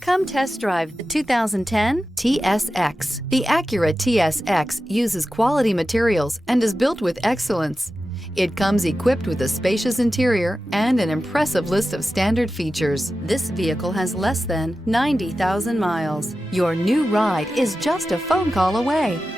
Come test drive the 2010 TSX. The Acura TSX uses quality materials and is built with excellence. It comes equipped with a spacious interior and an impressive list of standard features. This vehicle has less than 90,000 miles. Your new ride is just a phone call away.